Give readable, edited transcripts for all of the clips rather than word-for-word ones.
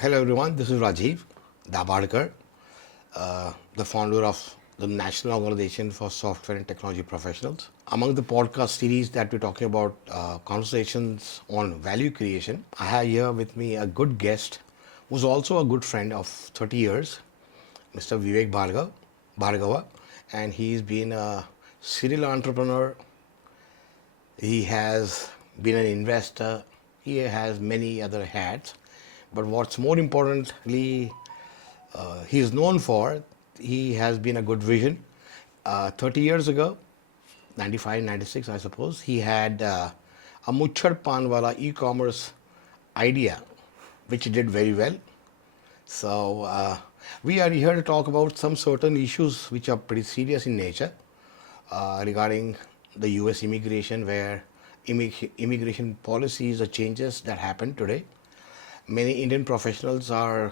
Hello everyone, this is Rajiv Dabhadkar, the founder of the National Organization for Software and Technology Professionals. Among the podcast series that we're talking about conversations on value creation, I have here with me a good guest who's also a good friend of 30 years, Mr. Vivek Bhargava, and he's been a serial entrepreneur. He has been an investor. He has many other hats. But what's more importantly, he is known for, he has been a good vision. 30 years ago, 95, 96, I suppose, he had a Muchhad Panwala e-commerce idea, which did very well. So we are here to talk about some certain issues which are pretty serious in nature regarding the U.S. immigration, where immigration policies or changes that happen today. Many Indian professionals are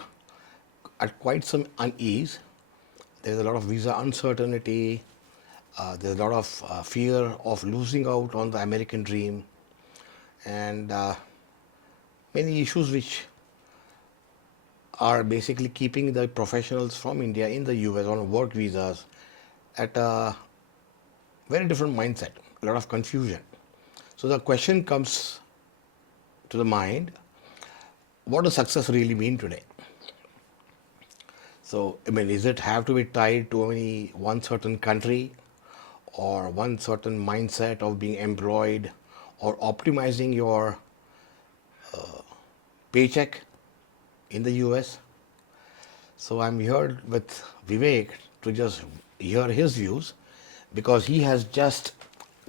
at quite some unease. There's a lot of visa uncertainty. There's a lot of fear of losing out on the American dream, and many issues which are basically keeping the professionals from India in the US on work visas at a very different mindset, a lot of confusion. So the question comes to the mind, what does success really mean today? So, I mean, is it have to be tied to any one certain country or one certain mindset of being employed or optimizing your paycheck in the US? So I'm here with Vivek to just hear his views because he has just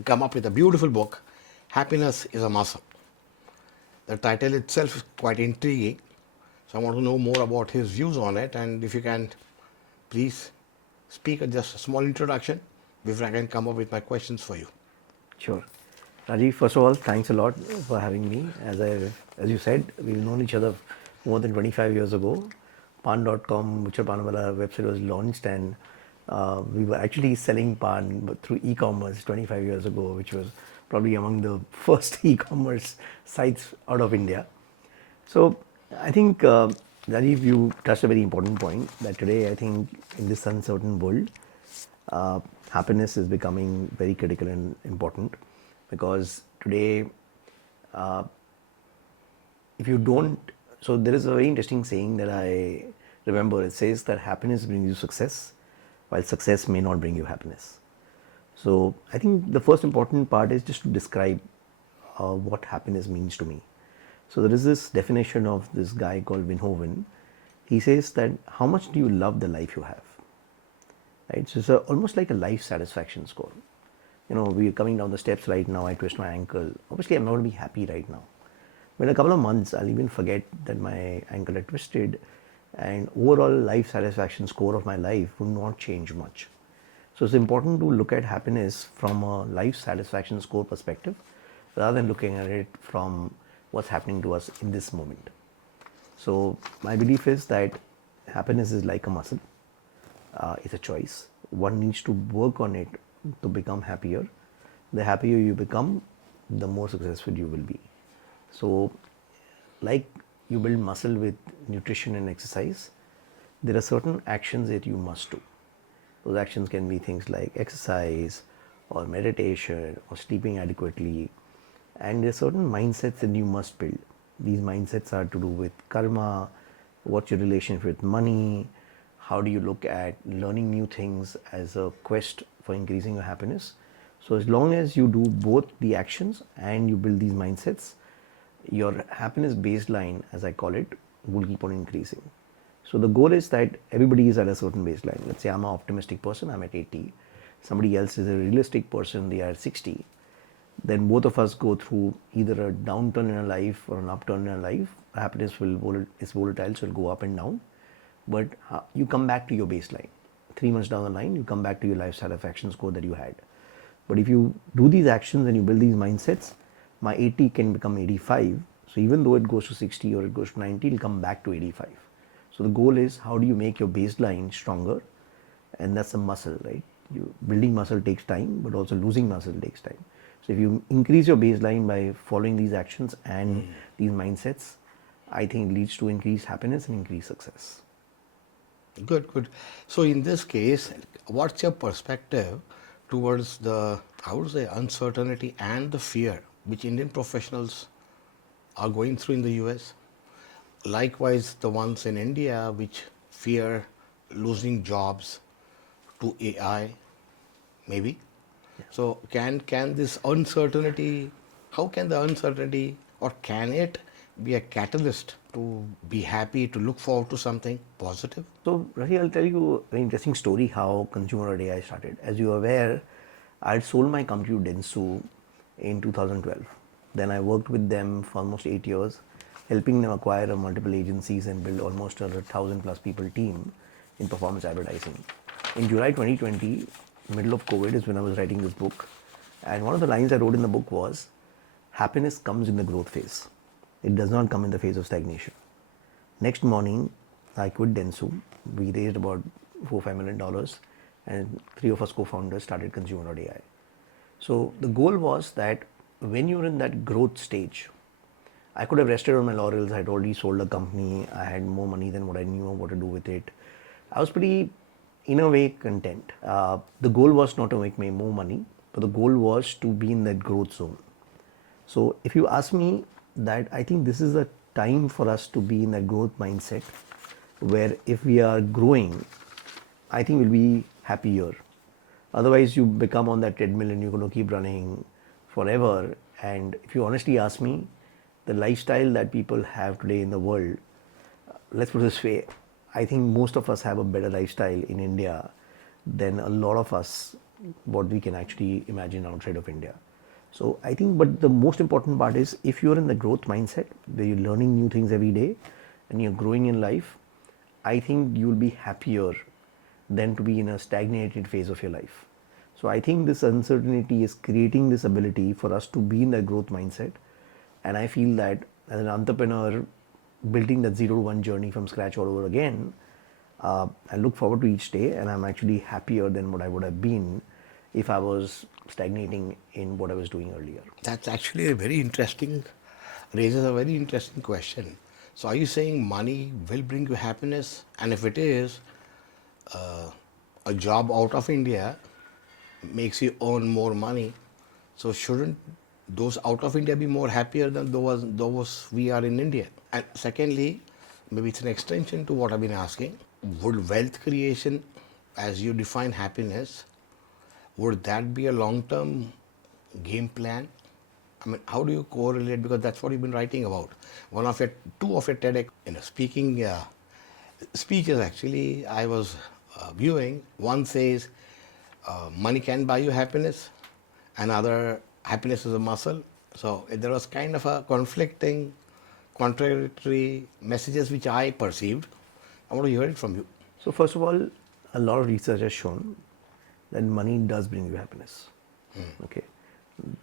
come up with a beautiful book, Happiness is a Muscle. The title itself is quite intriguing. So I want to know more about his views on it, and if you can please speak just a small introduction before I can come up with my questions for you. Sure. Rajiv, first of all, thanks a lot for having me. As you said, we've known each other more than 25 years ago. Pan.com, Muchar Panwala website was launched, and we were actually selling pan but through e-commerce 25 years ago, which was probably among the first e-commerce sites out of India. So I think, Rajiv, you touched a very important point that today I think in this uncertain world, happiness is becoming very critical and important because today, if you don't, so there is a very interesting saying that I remember. It says that happiness brings you success, while success may not bring you happiness. So I think the first important part is just to describe what happiness means to me. So there is this definition of this guy called Winhoven. He says that how much do you love the life you have? Right? So it's almost like a life satisfaction score. You know, we're coming down the steps right now. I twist my ankle. Obviously, I'm not going to be happy right now. But in a couple of months, I'll even forget that my ankle had twisted, and overall life satisfaction score of my life will not change much. So it's important to look at happiness from a life satisfaction score perspective rather than looking at it from what's happening to us in this moment. So my belief is that happiness is like a muscle. It's a choice. One needs to work on it to become happier. The happier you become, the more successful you will be. So, like you build muscle with nutrition and exercise, there are certain actions that you must do. Those actions can be things like exercise or meditation or sleeping adequately. And there are certain mindsets that you must build. These mindsets are to do with karma, what's your relationship with money, how do you look at learning new things as a quest for increasing your happiness. So as long as you do both the actions and you build these mindsets, your happiness baseline, as I call it, will keep on increasing. So the goal is that everybody is at a certain baseline. Let's say I'm an optimistic person, I'm at 80. Somebody else is a realistic person, they are at 60. Then both of us go through either a downturn in our life or an upturn in our life. Happiness is volatile, so it'll go up and down. But you come back to your baseline. 3 months down the line, you come back to your life satisfaction score that you had. But if you do these actions and you build these mindsets, my 80 can become 85. So even though it goes to 60 or it goes to 90, it'll come back to 85. So the goal is how do you make your baseline stronger? And that's a muscle, right? Building muscle takes time, but also losing muscle takes time. So if you increase your baseline by following these actions and these mindsets, I think leads to increased happiness and increased success. Good, good. So in this case, what's your perspective towards the, I would say, uncertainty and the fear which Indian professionals are going through in the US? Likewise, the ones in India which fear losing jobs to AI, maybe. So can this uncertainty, how can the uncertainty or can it be a catalyst to be happy, to look forward to something positive? So, Rahi, I'll tell you an interesting story how consumer AI started. As you are aware, I had sold my company to Dentsu in 2012. Then I worked with them for almost 8 years, helping them acquire multiple agencies and build almost a 1,000 plus people team in performance advertising. In July 2020, middle of COVID, is when I was writing this book. And one of the lines I wrote in the book was, happiness comes in the growth phase. It does not come in the phase of stagnation. Next morning, I quit Dentsu. We raised about $4-5 million, and three of us co-founders started Consumer.ai. So the goal was that when you're in that growth stage, I could have rested on my laurels. I had already sold a company. I had more money than what I knew what to do with it. I was pretty, in a way, content. The goal was not to make me more money, but the goal was to be in that growth zone. So if you ask me that, I think this is a time for us to be in that growth mindset where if we are growing, I think we'll be happier. Otherwise, you become on that treadmill and you're going to keep running forever. And if you honestly ask me, the lifestyle that people have today in the world, let's put it this way, I think most of us have a better lifestyle in India than a lot of us, what we can actually imagine outside of India. So I think, but the most important part is if you're in the growth mindset where you're learning new things every day and you're growing in life, I think you'll be happier than to be in a stagnated phase of your life. So I think this uncertainty is creating this ability for us to be in that growth mindset. And I feel that as an entrepreneur, building that 0 to 1 journey from scratch all over again, I look forward to each day and I'm actually happier than what I would have been if I was stagnating in what I was doing earlier. That's actually a very interesting, raises a very interesting question. So, are you saying money will bring you happiness? And if it is, a job out of India makes you earn more money. So, shouldn't those out of India be more happier than those we are in India? And secondly, maybe it's an extension to what I've been asking. Would wealth creation, as you define happiness, would that be a long-term game plan? I mean, how do you correlate? Because that's what you've been writing about. Two of your TEDx, speaking speeches actually, I was viewing. One says, money can buy you happiness. Another, happiness is a muscle. So there was kind of a conflicting, contradictory messages which I perceived. I want to hear it from you. So first of all, a lot of research has shown that money does bring you happiness. Okay.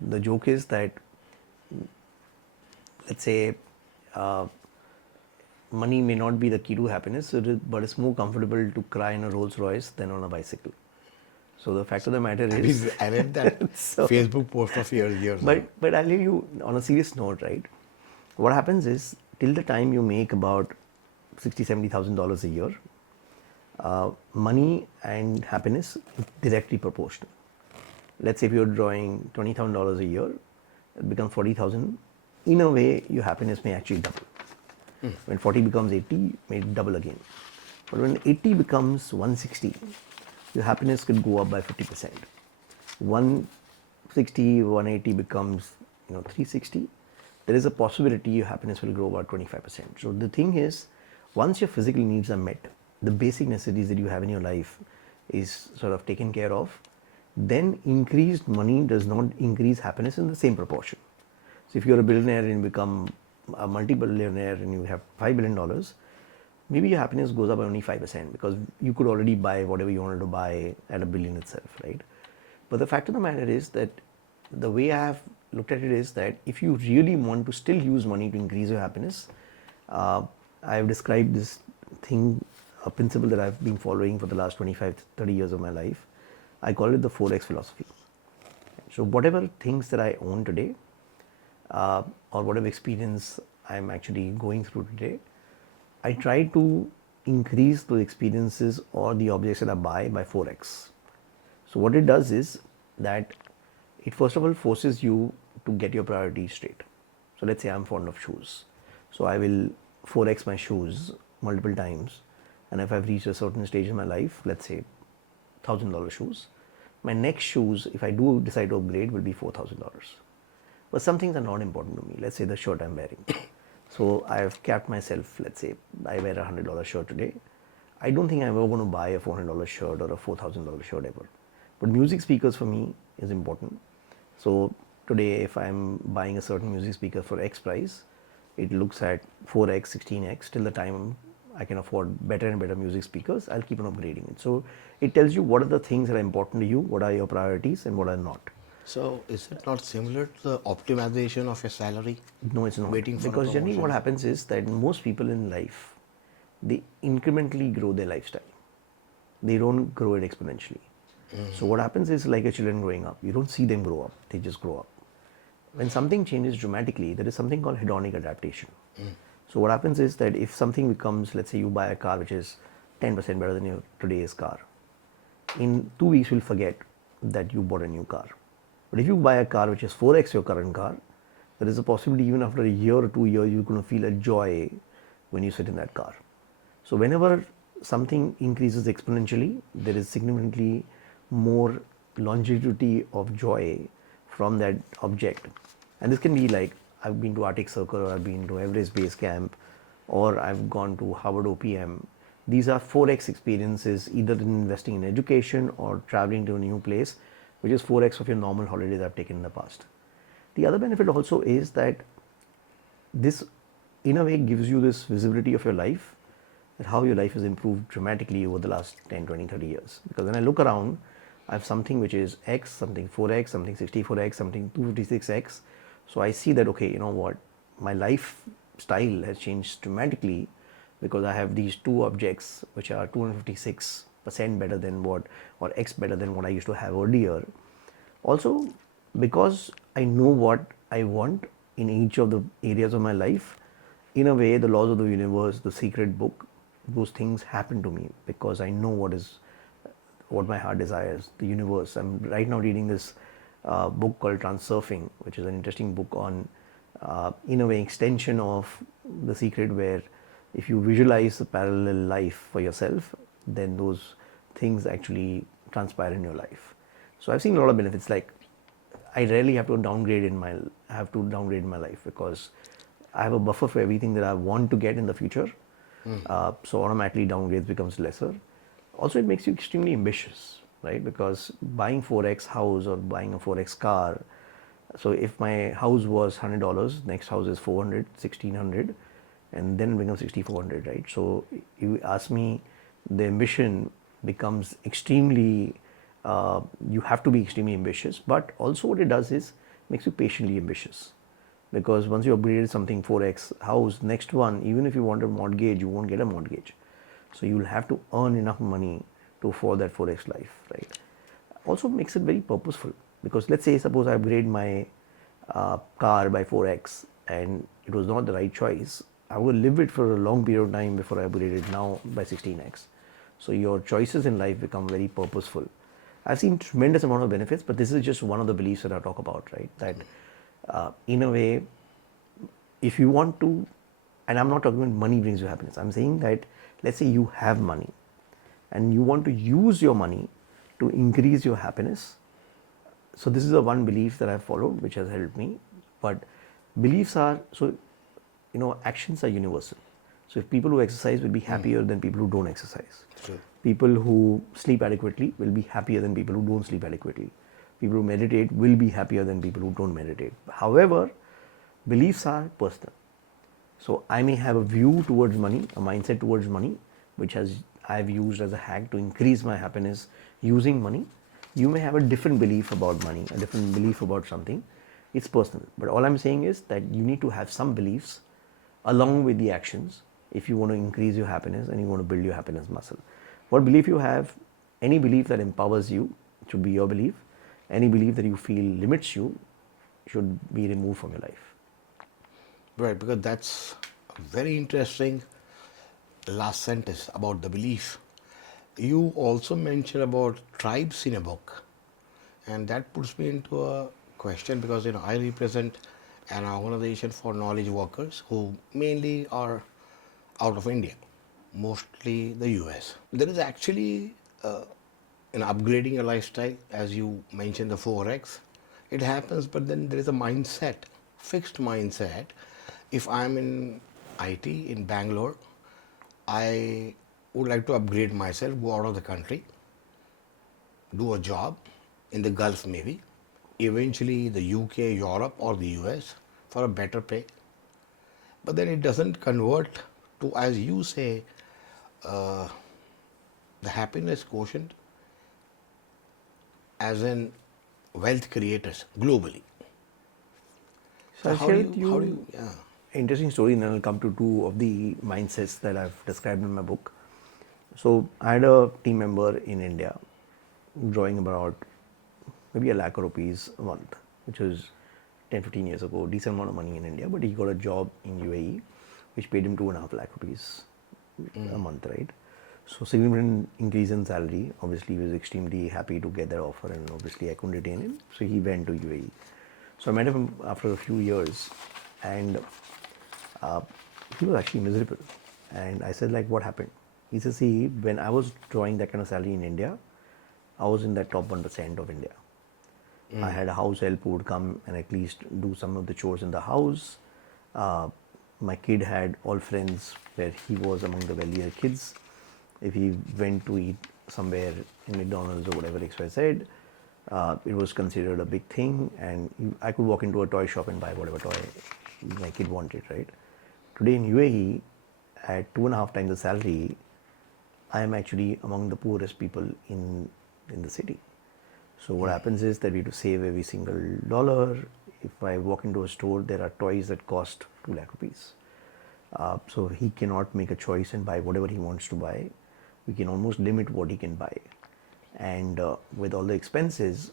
The joke is that, let's say, money may not be the key to happiness, but it's more comfortable to cry in a Rolls Royce than on a bicycle. So the fact of the matter is, I read that So- Facebook post of years ago. but I'll tell you on a serious note, right? What happens is till the time you make about $60,000-70,000 a year, money and happiness is directly proportional. Let's say if you're drawing $20,000 a year, it becomes 40,000. In a way, your happiness may actually double. When 40 becomes 80, may double again. But when 80 becomes 160, your happiness could go up by 50%. 160, 180 becomes 360. There is a possibility your happiness will grow about 25%. So the thing is, once your physical needs are met, the basic necessities that you have in your life is sort of taken care of, then increased money does not increase happiness in the same proportion. So if you're a billionaire and you become a multi-billionaire and you have $5 billion, maybe your happiness goes up by only 5% because you could already buy whatever you wanted to buy at $1 billion itself, right? But the fact of the matter is that the way I have looked at it is that if you really want to still use money to increase your happiness, I have described this thing, a principle that I've been following for the last 25-30 years of my life. I call it the 4X philosophy. So whatever things that I own today, or whatever experience I'm actually going through today, I try to increase the experiences or the objects that I buy by 4x. So what it does is that it first of all forces you to get your priorities straight. So let's say I'm fond of shoes. So I will 4x my shoes multiple times, and if I've reached a certain stage in my life, let's say $1,000 shoes, my next shoes, if I do decide to upgrade, will be $4,000. But some things are not important to me. Let's say the shirt I'm wearing. So I've capped myself, let's say I wear a $100 shirt today. I don't think I'm ever going to buy a $400 shirt or a $4,000 shirt ever. But music speakers for me is important. So today, if I'm buying a certain music speaker for X price, it looks at 4x, 16x. Till the time I can afford better and better music speakers, I'll keep on upgrading it. So it tells you what are the things that are important to you, what are your priorities, and what are not. So is it not similar to the optimization of your salary? No, it's not. Waiting for a Because generally what promotion? happens is that most people in life, they incrementally grow their lifestyle. They don't grow it exponentially. So what happens is like a children growing up. You don't see them grow up. They just grow up. When something changes dramatically, there is something called hedonic adaptation. So what happens is that if something becomes, let's say you buy a car which is 10% better than your today's car, in 2 weeks you'll forget that you bought a new car. But if you buy a car which is 4x your current car, there is a possibility even after a year or 2 years you're going to feel a joy when you sit in that car. So whenever something increases exponentially, there is significantly more longevity of joy from that object. And this can be like I've been to Arctic Circle, or I've been to Everest Base Camp, or I've gone to Harvard OPM. These are 4x experiences, either in investing in education or traveling to a new place, which is 4x of your normal holidays I've taken in the past. The other benefit also is that this, in a way, gives you this visibility of your life, that how your life has improved dramatically over the last 10, 20, 30 years. Because when I look around, I have something which is X, something 4X, something 64X, something 256X. So I see that, okay, you know what, my lifestyle has changed dramatically because I have these two objects which are 256% better than what, or X better than what I used to have earlier. Also, because I know what I want in each of the areas of my life, in a way, the laws of the universe, the secret book, those things happen to me because I know what my heart desires, the universe. I'm right now reading this book called Transurfing, which is an interesting book on, in a way, extension of the secret, where if you visualize a parallel life for yourself, then those things actually transpire in your life. So I've seen a lot of benefits. Like I rarely have to downgrade in my life because I have a buffer for everything that I want to get in the future. So automatically downgrades becomes lesser. Also, it makes you extremely ambitious, right? Because buying 4x house or buying a 4x car, so if my house was $100, next house is 400, 1600, and then it becomes 6400, right? So you ask me, the ambition becomes extremely, you have to be extremely ambitious, but also what it does is makes you patiently ambitious. Because once you upgraded something 4x house, next one, even if you want a mortgage, you won't get a mortgage. So you will have to earn enough money to afford that 4x life, right? Also makes it very purposeful, because let's say suppose I upgrade my car by 4x and it was not the right choice, I will live it for a long period of time before I upgrade it now by 16x. So your choices in life become very purposeful. I've seen tremendous amount of benefits, but this is just one of the beliefs that I talk about, right? That in a way, if you want to, and I'm not talking about money brings you happiness, I'm saying that let's say you have money and you want to use your money to increase your happiness. So this is the one belief that I've followed, which has helped me. But beliefs are, so actions are universal. So if people who exercise will be happier than people who don't exercise. True. People who sleep adequately will be happier than people who don't sleep adequately. People who meditate will be happier than people who don't meditate. However, beliefs are personal. So I may have a view towards money, a mindset towards money, which I've used as a hack to increase my happiness using money. You may have a different belief about money, a different belief about something. It's personal. But all I'm saying is that you need to have some beliefs along with the actions if you want to increase your happiness and you want to build your happiness muscle. What belief you have, any belief that empowers you should be your belief. Any belief that you feel limits you should be removed from your life. Right, because that's a very interesting last sentence about the belief. You also mentioned about tribes in a book, and that puts me into a question because I represent an organization for knowledge workers who mainly are out of India, mostly the US. There is actually in upgrading a lifestyle, as you mentioned, the 4x, it happens, but then there is a mindset, fixed mindset. If I'm in IT in Bangalore, I would like to upgrade myself, go out of the country, do a job in the Gulf maybe, eventually the UK, Europe, or the US for a better pay. But then it doesn't convert to, as you say, the happiness quotient as in wealth creators globally. So So I'll how do share with you, how do you, you yeah. an interesting story, and then I'll come to two of the mindsets that I've described in my book. So I had a team member in India drawing about maybe a lakh rupees a month, which was 10, 15 years ago, decent amount of money in India, but he got a job in UAE, which paid him 2.5 lakh rupees a month, right? So significant increase in salary. Obviously, he was extremely happy to get that offer, and obviously I couldn't retain him, so he went to UAE. So I met him after a few years, and he was actually miserable. And I said, like, what happened? He says, see, when I was drawing that kind of salary in India, I was in that top 1% of India. I had a house help who would come and at least do some of the chores in the house. Uh, my kid had all friends where he was among the wealthier kids. If he went to eat somewhere in McDonald's or whatever XYZ, it was considered a big thing, and I could walk into a toy shop and buy whatever toy my kid wanted, right? Today in UAE, at 2.5 times the salary, I am actually among the poorest people in the city. So what happens is that we have to save every single dollar. If I walk into a store, there are toys that cost 2 lakh rupees. So he cannot make a choice and buy whatever he wants to buy. We can almost limit what he can buy. And with all the expenses,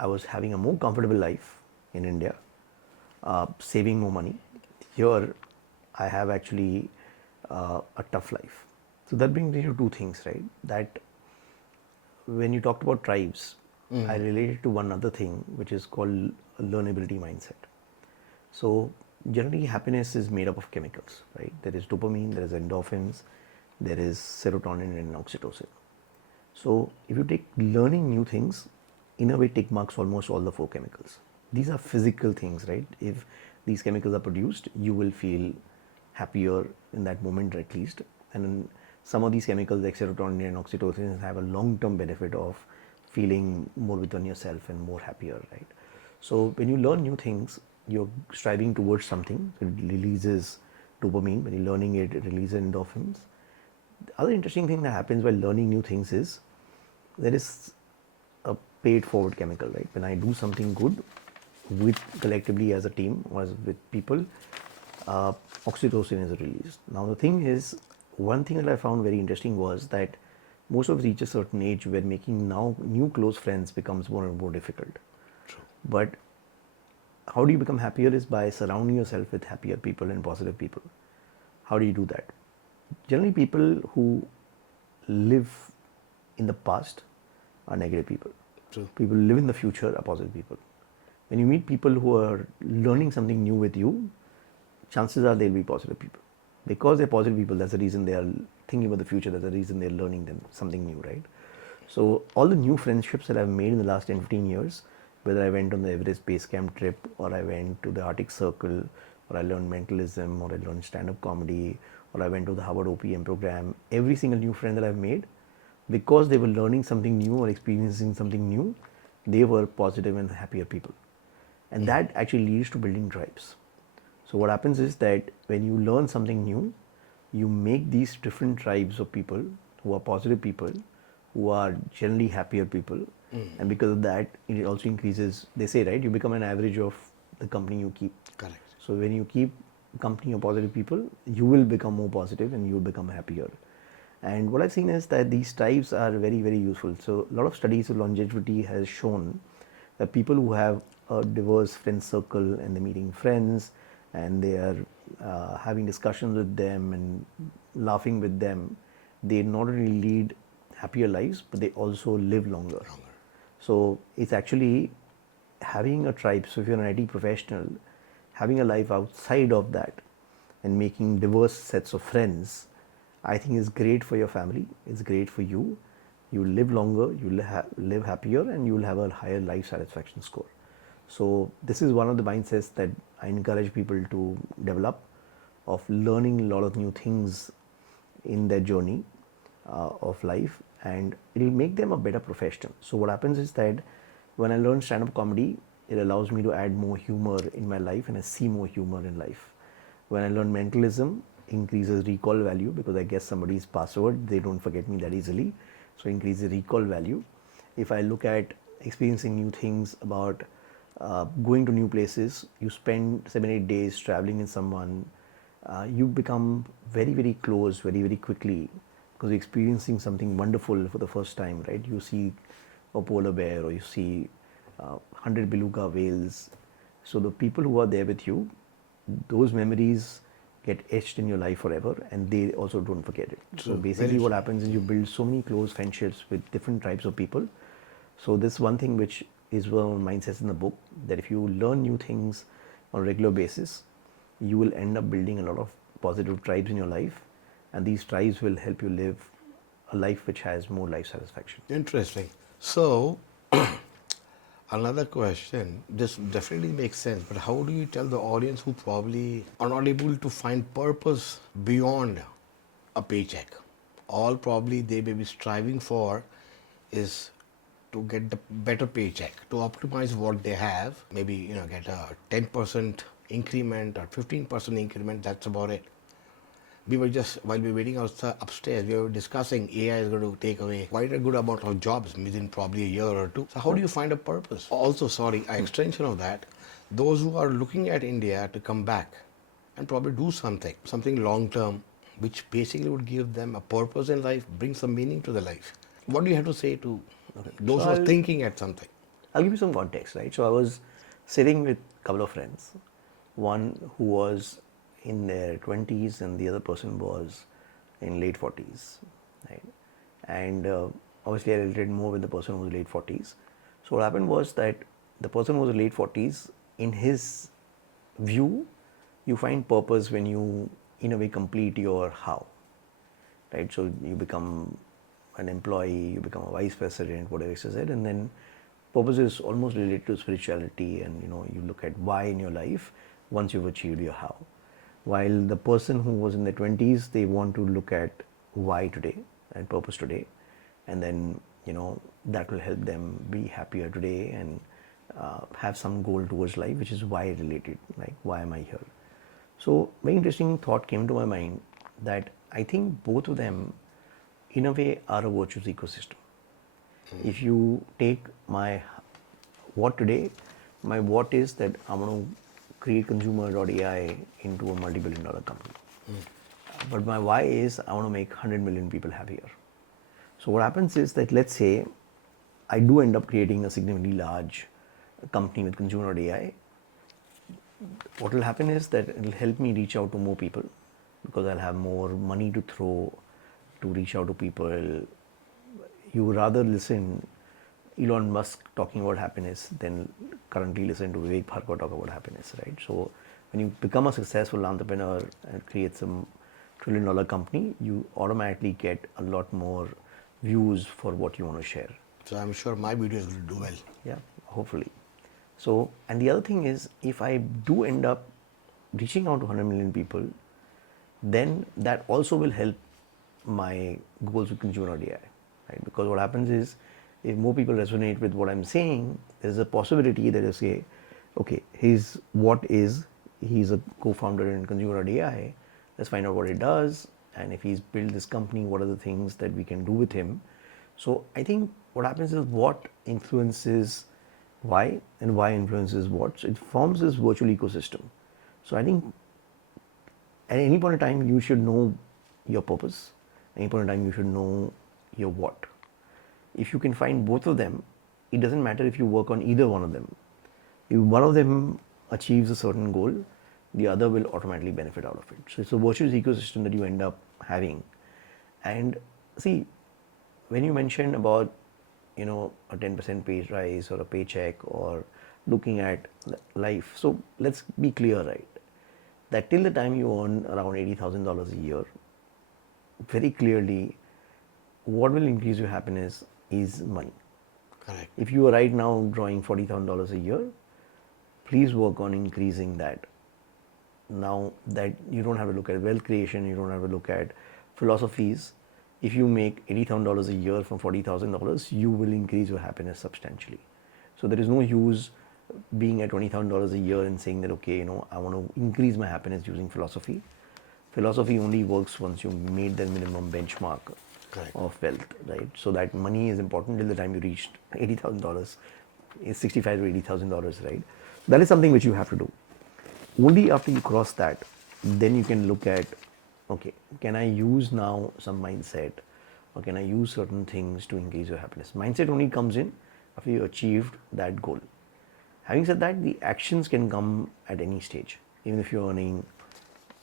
I was having a more comfortable life in India, saving more money. Here, I have actually a tough life. So that brings me to two things, right? That when you talked about tribes, I related to one other thing, which is called a learnability mindset. So generally, happiness is made up of chemicals, right? There is dopamine, there is endorphins, there is serotonin and oxytocin. So if you take learning new things, in a way, tick marks almost all the four chemicals. These are physical things, right? If these chemicals are produced, you will feel happier in that moment at least. And then some of these chemicals like serotonin and oxytocin have a long-term benefit of feeling more within yourself and more happier, right? So when you learn new things, you're striving towards something. It releases dopamine. When you're learning it, it releases endorphins. The other interesting thing that happens while learning new things is there is a paid forward chemical, right? When I do something good with collectively as a team or with people, uh, oxytocin is released. Now the thing is, one thing that I found very interesting was that most of us reach a certain age where making now new close friends becomes more and more difficult. True. But how do you become happier is by surrounding yourself with happier people and positive people. How do you do that? Generally, people who live in the past are negative people. True. People who live in the future are positive people. When you meet people who are learning something new with you, chances are they'll be positive people. Because they're positive people, that's the reason they are thinking about the future, that's the reason they're learning them something new, right? So all the new friendships that I've made in the last 10, 15 years, whether I went on the Everest Base Camp trip or I went to the Arctic Circle or I learned mentalism or I learned stand-up comedy or I went to the Harvard OPM program, every single new friend that I've made, because they were learning something new or experiencing something new, they were positive and happier people. And that actually leads to building tribes. So what happens is that when you learn something new, you make these different tribes of people who are positive people, who are generally happier people, and because of that, it also increases. They say, right, you become an average of the company you keep. Correct. So when you keep company of positive people, you will become more positive and you will become happier. And what I've seen is that these tribes are very, very useful. So a lot of studies of longevity has shown that people who have a diverse friend circle and they're meeting friends and they are having discussions with them and laughing with them, they not only lead happier lives, but they also live longer. So it's actually having a tribe. So if you're an IT professional, having a life outside of that and making diverse sets of friends, I think is great for your family. It's great for you. You will live longer, you will live happier, and you will have a higher life satisfaction score. So this is one of the mindsets that I encourage people to develop, of learning a lot of new things in their journey of life, and it will make them a better professional. So what happens is that when I learn stand-up comedy, it allows me to add more humor in my life, and I see more humor in life. When I learn mentalism, increases recall value, because I guess somebody's password, they don't forget me that easily, so increases recall value. If I look at experiencing new things, about going to new places, you spend 7-8 days traveling with someone, you become very, very close very, very quickly, because you're experiencing something wonderful for the first time, right? You see a polar bear, or you see 100 beluga whales. So the people who are there with you, those memories get etched in your life forever, and they also don't forget it. So basically what happens is you build so many close friendships with different types of people. So this one thing which is one of my mindsets in the book, that if you learn new things on a regular basis, you will end up building a lot of positive tribes in your life, and these tribes will help you live a life which has more life satisfaction. Interesting. So, another question, this definitely makes sense, but how do you tell the audience who probably are not able to find purpose beyond a paycheck? All probably they may be striving for is to get the better paycheck, to optimize what they have, maybe get a 10% increment or 15% increment, that's about it. We were just, while we were waiting outside, upstairs, we were discussing AI is going to take away quite a good amount of jobs within probably a year or two. So how do you find a purpose? Also, sorry, an extension of that, those who are looking at India to come back and probably do something long term, which basically would give them a purpose in life, bring some meaning to their life. What do you have to say to those So who are thinking at something? I'll give you some context, right? So I was sitting with a couple of friends, one who was in their 20s and the other person was in late 40s, right? And obviously I related more with the person who was late 40s. So what happened was that the person who was late 40s, in his view, you find purpose when you, in a way, complete your how, right? So you become an employee, you become a vice president, whatever it said, and then purpose is almost related to spirituality, and you look at why in your life once you've achieved your how. While the person who was in their 20s, they want to look at why today and purpose today, and then that will help them be happier today and have some goal towards life, which is why related, like why am I here. So very interesting thought came to my mind, that I think both of them in a way are a virtuous ecosystem. If you take my what today, my what is that I'm going to create consumer.ai into a multi-billion-dollar company. But my why is I want to make 100 million people happier. So what happens is that, let's say I do end up creating a significantly large company with consumer.ai. What will happen is that it will help me reach out to more people, because I'll have more money to throw to reach out to people. You would rather listen Elon Musk talking about happiness than currently listen to Vivek Bhargava talk about happiness, right? So when you become a successful entrepreneur and create some trillion-dollar company, you automatically get a lot more views for what you want to share. So I'm sure my videos will do well. Yeah, hopefully. So, and the other thing is, if I do end up reaching out to 100 million people, then that also will help my goals with consumer.ai, right? Because what happens is, if more people resonate with what I'm saying, there's a possibility that you say, okay, he's a co-founder in consumer.ai, let's find out what he does, and if he's built this company, what are the things that we can do with him. So I think what happens is, what influences why and why influences what. So it forms this virtual ecosystem. So I think at any point in time, you should know your purpose. At any point in time, you should know your what. If you can find both of them, it doesn't matter if you work on either one of them. If one of them achieves a certain goal, the other will automatically benefit out of it. So it's a virtuous ecosystem that you end up having. And see, when you mentioned about, a 10% pay rise or a paycheck or looking at life, so let's be clear, right? That till the time you earn around $80,000 a year, very clearly, what will increase your happiness is money. Correct. If you are right now drawing $40,000 a year, please work on increasing that. Now that you don't have to look at wealth creation, you don't have to look at philosophies. If you make $80,000 a year from $40,000, you will increase your happiness substantially. So there is no use being at $20,000 a year and saying that, okay, I want to increase my happiness using philosophy. Philosophy only works once you made the minimum benchmark Correct. of wealth, right? So that money is important till the time you reached $80,000, is $65,000 to $80,000, right? That is something which you have to do. Only after you cross that, then you can look at, okay, can I use now some mindset, or can I use certain things to increase your happiness? Mindset only comes in after you achieved that goal. Having said that, the actions can come at any stage. Even if you're earning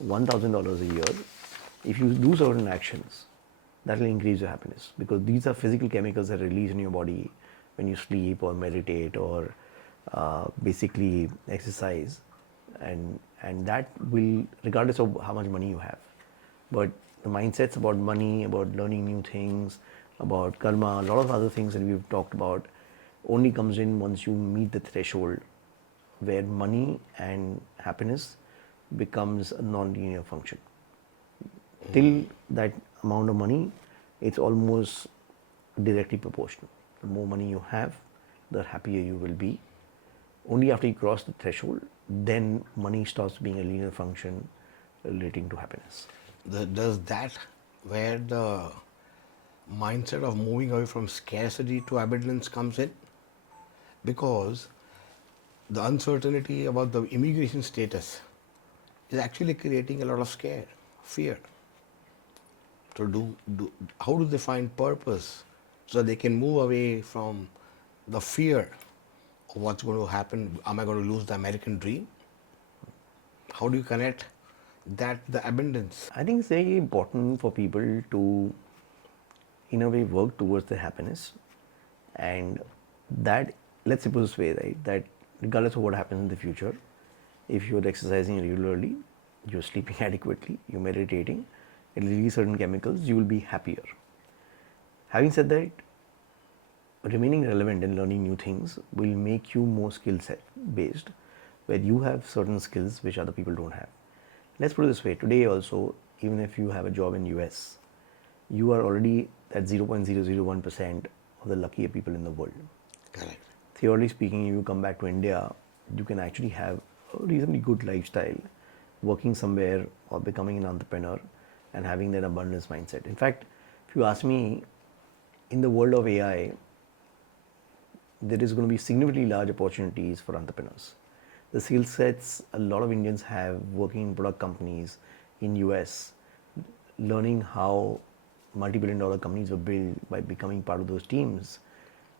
$1,000 a year, if you do certain actions, that will increase your happiness, because these are physical chemicals that are released in your body when you sleep or meditate or basically exercise, and that will, regardless of how much money you have. But the mindsets about money, about learning new things, about karma, a lot of other things that we've talked about, only comes in once you meet the threshold where money and happiness becomes a non-linear function. Till that amount of money, it's almost directly proportional. The more money you have, the happier you will be. Only after you cross the threshold, then money stops being a linear function relating to happiness. Does that where the mindset of moving away from scarcity to abundance comes in? Because the uncertainty about the immigration status is actually creating a lot of fear. So how do they find purpose so they can move away from the fear of what's going to happen? Am I going to lose the American dream? How do you connect that the abundance? I think it's very important for people to, in a way, work towards their happiness. And that, let's suppose this way, right, that regardless of what happens in the future, if you're exercising regularly, you're sleeping adequately, you're meditating, it will release certain chemicals, you will be happier. Having said that, remaining relevant and learning new things will make you more skill set based, where you have certain skills which other people don't have. Let's put it this way, today also, even if you have a job in US, you are already at 0.001% of the luckier people in the world. Correct. Theoretically speaking, if you come back to India, you can actually have a reasonably good lifestyle, working somewhere or becoming an entrepreneur and having that abundance mindset. In fact, if you ask me, in the world of AI, there is going to be significantly large opportunities for entrepreneurs. The skill sets a lot of Indians have working in product companies in US, learning how multi-billion dollar companies were built by becoming part of those teams,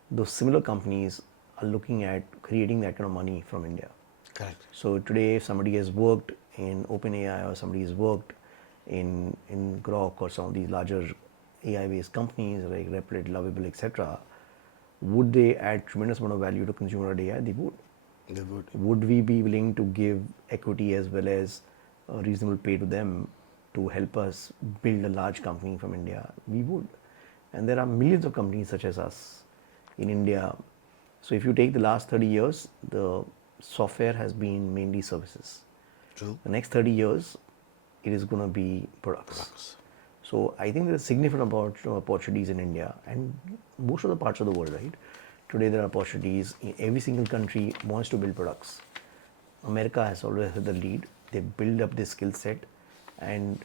those similar companies are looking at creating that kind of money from India. Correct. So today, if somebody has worked in OpenAI or somebody has worked in Grok or some of these larger AI-based companies like Replit, Lovable, etc., would they add tremendous amount of value to consumer AI? They would. They would. Would we be willing to give equity as well as a reasonable pay to them to help us build a large company from India? We would. And there are millions of companies such as us in India. So if you take the last 30 years, the software has been mainly services. True. The next 30 years, it is going to be products. So I think there's significant opportunities in India and most of the parts of the world, right? Today there are opportunities. In every single country wants to build products. America has always had the lead. They build up this skill set, and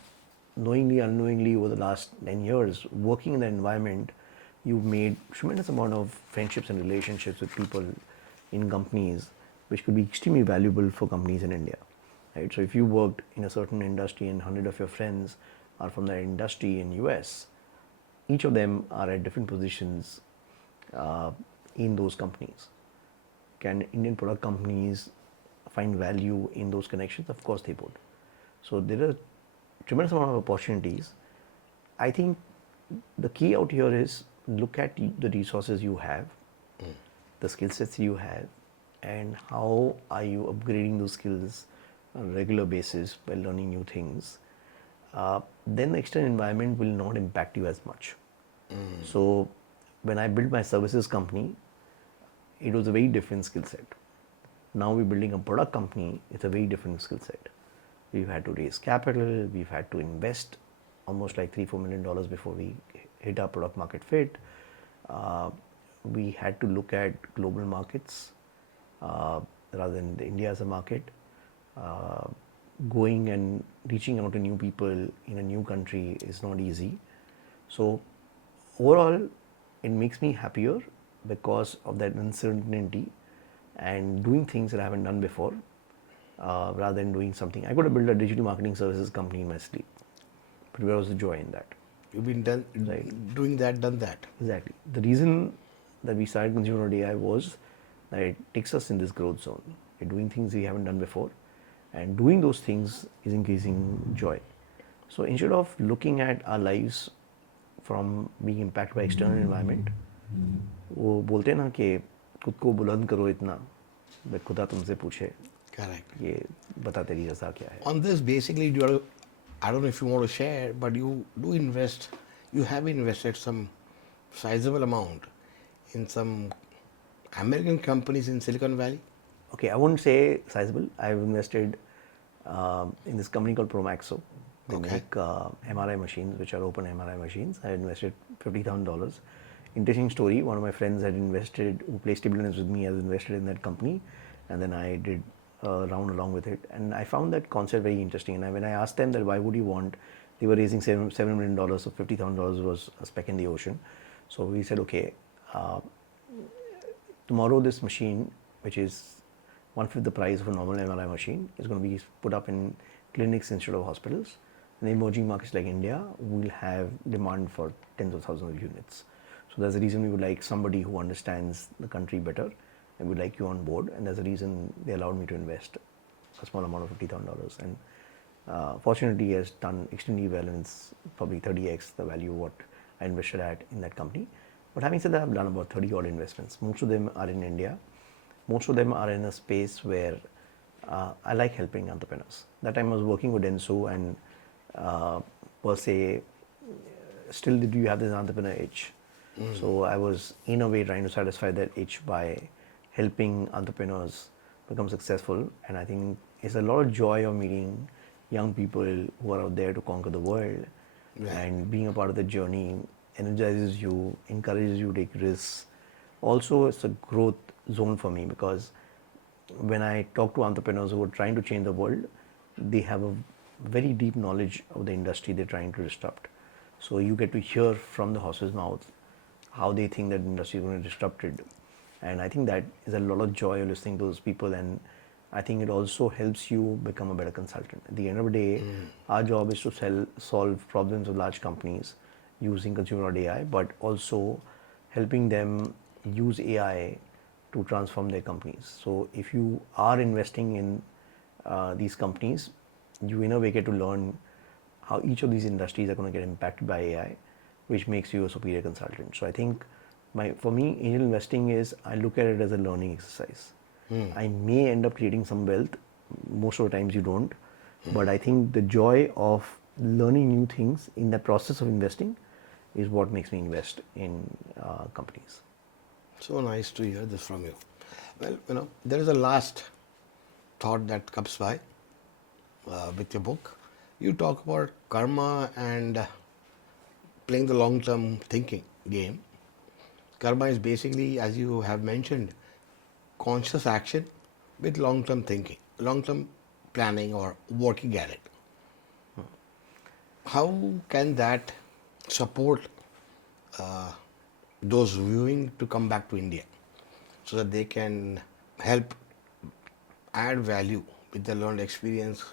knowingly, unknowingly, over the last 10 years, working in that environment, you've made tremendous amount of friendships and relationships with people in companies, which could be extremely valuable for companies in India, right? So if you worked in a certain industry and 100 of your friends are from that industry in US, each of them are at different positions in those companies. Can Indian product companies find value in those connections, of course they would. So there are tremendous amount of opportunities. I think the key out here is look at the resources you have, the skill sets you have, and how are you upgrading those skills on a regular basis by learning new things. Then the external environment will not impact you as much. So when I built my services company, it was a very different skill set. Now we're building a product company, it's a very different skill set. We've had to raise capital, we've had to invest almost like $3-4 million before we hit our product market fit. We had to look at global markets rather than India as a market. Going and reaching out to new people in a new country is not easy. So overall, it makes me happier because of that uncertainty and doing things that I haven't done before rather than doing something. I could have built a digital marketing services company in my sleep, but where was the joy in that? You've been doing that, done that. Exactly. The reason that we started Consumer.ai was that it takes us in this growth zone. We're doing things we haven't done before, and doing those things is increasing joy. So instead of looking at our lives from being impacted by external environment, वो बोलते हैं ना कि खुद को बुलंद करो इतना, मैं खुदा तुमसे पूछे Correct. ये बता तेरी रज़ा क्या है. On this, basically, I don't know if you want to share, but you do invest, you have invested some sizable amount in some American companies in Silicon Valley. Okay, I wouldn't say sizable. I've invested in this company called Promaxo. They make MRI machines, which are open MRI machines. I invested $50,000. Interesting story. One of my friends had invested, who plays table tennis with me, has invested in that company, and then I did a round along with it. And I found that concept very interesting. And when I asked them that why would you want, they were raising $7 million, so $50,000 was a speck in the ocean. So we said, okay, tomorrow this machine, which is 1/5 the price of a normal MRI machine, is going to be put up in clinics instead of hospitals. In emerging markets like India, will have demand for tens of thousands of units. So that's the reason we would like somebody who understands the country better and would like you on board. And that's the reason they allowed me to invest a small amount of $50,000. And fortunately, has done extremely well, and it's probably 30x the value of what I invested at in that company. But having said that, I've done about 30 odd investments. Most of them are in India. Most of them are in a space where I like helping entrepreneurs. That time I was working with Denso, and per se, still do you have this entrepreneur itch? So I was in a way trying to satisfy that itch by helping entrepreneurs become successful. And I think it's a lot of joy of meeting young people who are out there to conquer the world. And being a part of the journey energizes you, encourages you to take risks. Also, it's a growth zone for me, because when I talk to entrepreneurs who are trying to change the world, they have a very deep knowledge of the industry they're trying to disrupt. So you get to hear from the horse's mouth how they think that the industry is going to be disrupted. And I think that is a lot of joy of listening to those people, and I think it also helps you become a better consultant. At the end of the day, our job is to solve problems of large companies using Consumer.ai, but also helping them use AI to transform their companies. So if you are investing in these companies, you in a way get to learn how each of these industries are going to get impacted by AI, which makes you a superior consultant. So I think for me, angel investing is, I look at it as a learning exercise. I may end up creating some wealth. Most of the times you don't. But I think the joy of learning new things in the process of investing is what makes me invest in companies. So nice to hear this from you. Well, there is a last thought that comes by with your book. You talk about karma and playing the long-term thinking game. Karma is basically, as you have mentioned, conscious action with long-term thinking, long-term planning or working at it. How can that support those viewing to come back to India so that they can help add value with their learned experience,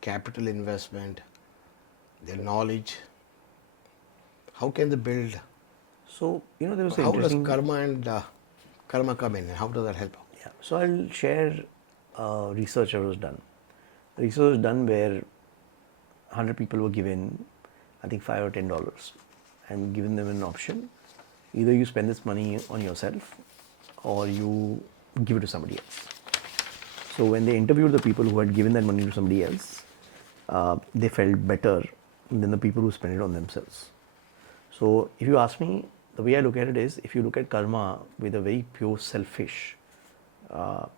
capital investment, their knowledge? How can they build? So, there was an How does interesting... karma and karma come in, and how does that help? Yeah. So I'll share research that was done. Research was done where 100 people were given, I think $5 or $10, and given them an option. Either you spend this money on yourself or you give it to somebody else. So when they interviewed the people who had given that money to somebody else, they felt better than the people who spent it on themselves. So if you ask me, the way I look at it is, if you look at karma with a very pure selfish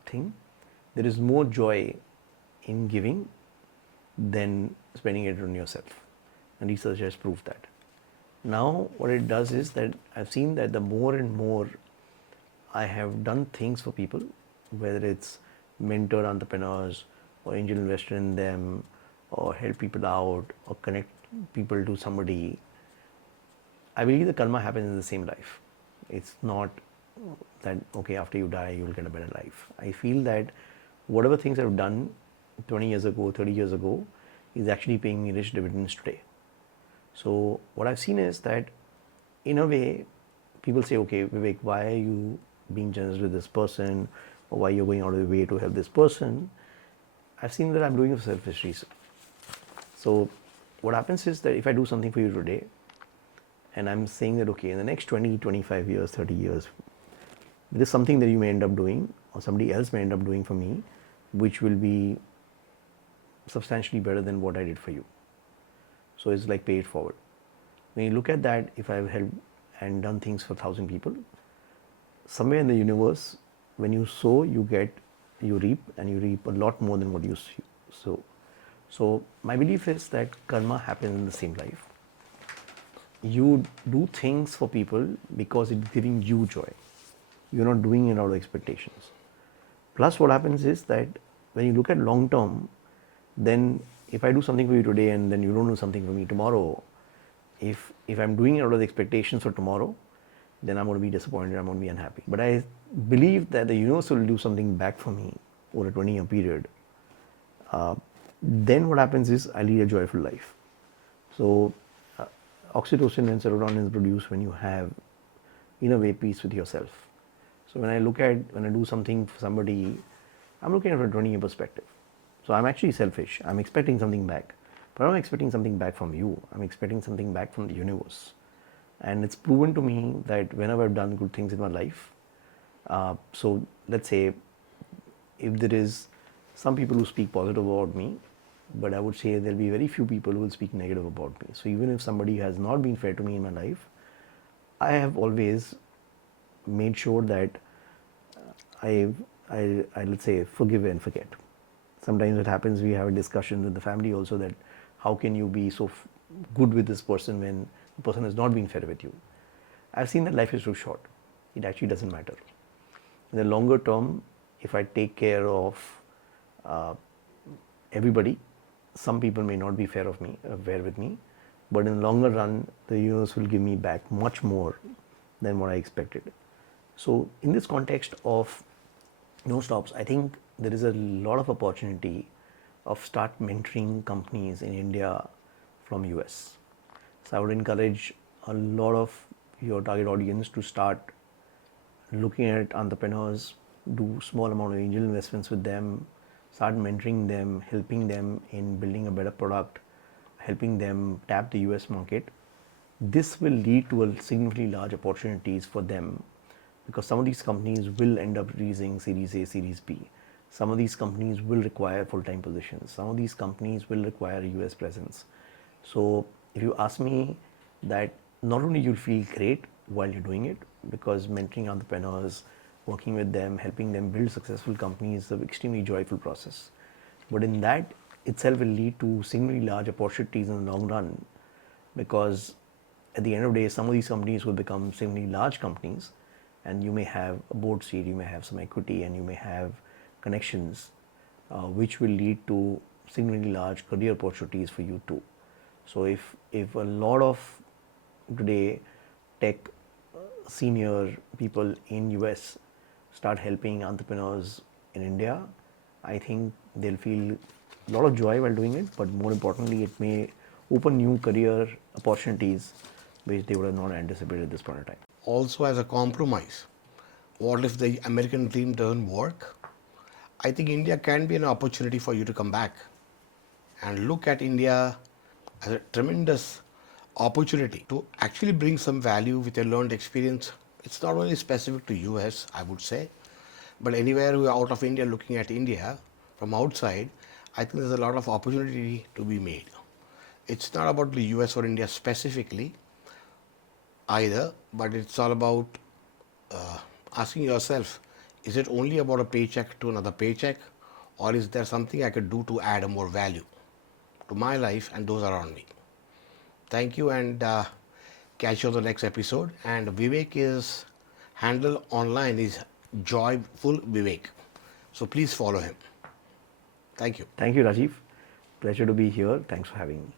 thing, there is more joy in giving than spending it on yourself. And research has proved that. Now what it does is that I've seen that the more and more I have done things for people, whether it's mentor entrepreneurs or angel investor in them or help people out or connect people to somebody, I believe the karma happens in the same life. It's not that, okay, after you die, you will get a better life. I feel that whatever things I've done 20 years ago, 30 years ago, is actually paying me rich dividends today. So what I've seen is that, in a way, people say, okay, Vivek, why are you being generous with this person, or why you're going out of your way to help this person? I've seen that I'm doing it for selfish reason. So what happens is that if I do something for you today, and I'm saying that, okay, in the next 20, 25 years, 30 years, there is something that you may end up doing, or somebody else may end up doing for me, which will be substantially better than what I did for you. So it's like pay it forward. When you look at that, if I've helped and done things for 1,000 people, somewhere in the universe, when you sow, you reap, and you reap a lot more than what you sow. So my belief is that karma happens in the same life. You do things for people because it's giving you joy. You're not doing it out of expectations. Plus what happens is that when you look at long term, then if I do something for you today and then you don't do something for me tomorrow, if I'm doing it out of the expectations for tomorrow, then I'm going to be disappointed, I'm going to be unhappy. But I believe that the universe will do something back for me over a 20-year period. Then what happens is I lead a joyful life. So oxytocin and serotonin is produced when you have, in a way, peace with yourself. So when I do something for somebody, I'm looking at it from a 20-year perspective. So I'm actually selfish. I'm expecting something back. But I'm not expecting something back from you. I'm expecting something back from the universe. And it's proven to me that whenever I've done good things in my life, so let's say if there is some people who speak positive about me, but I would say there'll be very few people who will speak negative about me. So even if somebody has not been fair to me in my life, I have always made sure that I let's say forgive and forget. Sometimes it happens, we have a discussion with the family also, that how can you be so good with this person when the person has not been fair with you. I've seen that life is too short. It actually doesn't matter. In the longer term, if I take care of everybody, some people may not be fair with me, but in the longer run, the universe will give me back much more than what I expected. So in this context of no stops, I think there is a lot of opportunity of start mentoring companies in India from US. So I would encourage a lot of your target audience to start looking at entrepreneurs, do small amount of angel investments with them, start mentoring them, helping them in building a better product, helping them tap the US market. This will lead to a significantly large opportunities for them, because some of these companies will end up raising Series A, Series B. Some of these companies will require full-time positions. Some of these companies will require a US presence. So if you ask me, that not only you'll feel great while you're doing it, because mentoring entrepreneurs, working with them, helping them build successful companies is an extremely joyful process. But in that itself will lead to significantly large opportunities in the long run, because at the end of the day, some of these companies will become significantly large companies, and you may have a board seat, you may have some equity, and you may have connections, which will lead to significantly large career opportunities for you too. So if a lot of today tech senior people in US start helping entrepreneurs in India, I think they'll feel a lot of joy while doing it, but more importantly, it may open new career opportunities which they would have not anticipated at this point in time. Also, as a compromise, what if the American dream doesn't work? I think India can be an opportunity for you to come back and look at India as a tremendous opportunity to actually bring some value with your learned experience. It's not only specific to US, I would say, but anywhere who are out of India looking at India from outside, I think there's a lot of opportunity to be made. It's not about the US or India specifically either, but it's all about asking yourself, is it only about a paycheck to another paycheck, or is there something I could do to add a more value to my life and those around me? Thank you, and catch you on the next episode. And Vivek is handle online is Joyful Vivek. So please follow him. Thank you. Thank you, Rajiv. Pleasure to be here. Thanks for having me.